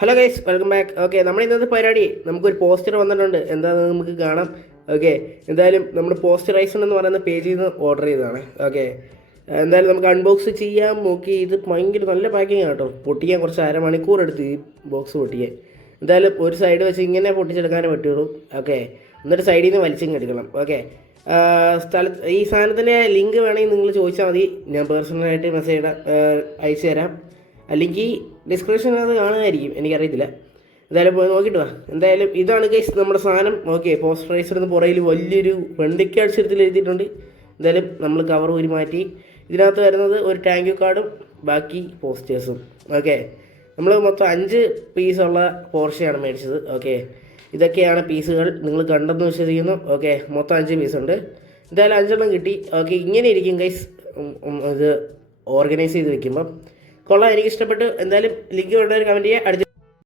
Hello guys, welcome back. Okay, നമ്മൾ ഇന്നത്തെ പരിപാടി നമുക്കൊരു പോസ്റ്റർ വന്നിട്ടുണ്ട്. എന്താണെന്ന് നമുക്ക് കാണാം. ഓക്കെ, എന്തായാലും നമ്മൾ പോസ്റ്ററൈസൺ എന്ന് പറയുന്ന പേജിൽ നിന്ന് ഓർഡർ ചെയ്തതാണ്. ഓക്കെ, എന്തായാലും നമുക്ക് അൺബോക്സ് ചെയ്യാം. നോക്കി, ഇത് ഭയങ്കര നല്ല പാക്കിംഗ് കേട്ടോ. പൊട്ടിക്കാൻ കുറച്ച് അരമണിക്കൂർ എടുത്ത് ഈ ബോക്സ് പൊട്ടിക്കാൻ. എന്തായാലും ഒരു സൈഡ് വെച്ച് ഇങ്ങനെ പൊട്ടിച്ചെടുക്കാനേ പറ്റുള്ളൂ. ഓക്കെ, എന്നിട്ട് സൈഡിൽ നിന്ന് വലിച്ചിങ്ങ് എടുക്കണം. ഓക്കെ, ഈ സാധനത്തിൻ്റെ ലിങ്ക് വേണമെങ്കിൽ നിങ്ങൾ ചോദിച്ചാൽ മതി. ഞാൻ പേഴ്സണലായിട്ട് മെസ്സേജ് അയച്ചു തരാം. അല്ലെങ്കിൽ ഡിസ്ക്രിപ്ഷനകത്ത് കാണുമായിരിക്കും, എനിക്കറിയത്തില്ല. എന്തായാലും പോയി നോക്കിയിട്ട് വാ. എന്തായാലും ഇതാണ് ഗൈസ് നമ്മുടെ സാധനം. ഓക്കെ, പോസ്റ്ററൈസറിന് പുറയിൽ വലിയൊരു വെണ്ടിക്ക അക്ഷരത്തിൽ എഴുതിയിട്ടുണ്ട്. എന്തായാലും നമ്മൾ കവർ ഊരി മാറ്റി. ഇതിനകത്ത് വരുന്നത് ഒരു താങ്ക് യു കാർഡും ബാക്കി പോസ്റ്റേഴ്സും. ഓക്കെ, നമ്മൾ മൊത്തം 5 പീസുള്ള പോർഷയാണ് മേടിച്ചത്. ഓക്കെ, ഇതൊക്കെയാണ് പീസുകൾ, നിങ്ങൾ കണ്ടെന്ന് വിശ്വസിക്കുന്നു. ഓക്കെ, മൊത്തം 5 പീസുണ്ട്. എന്തായാലും 5 കിട്ടി. ഓക്കെ, ഇങ്ങനെ ഇരിക്കും ഗൈസ് ഇത് ഓർഗനൈസ് ചെയ്ത് വെക്കുമ്പം. കൊള്ളാം, എനിക്ക് ഇഷ്ടപ്പെട്ടു. എന്തായാലും ലിങ്ക് വേണ്ടവർ കമൻറ്റ് ചെയ്യുക.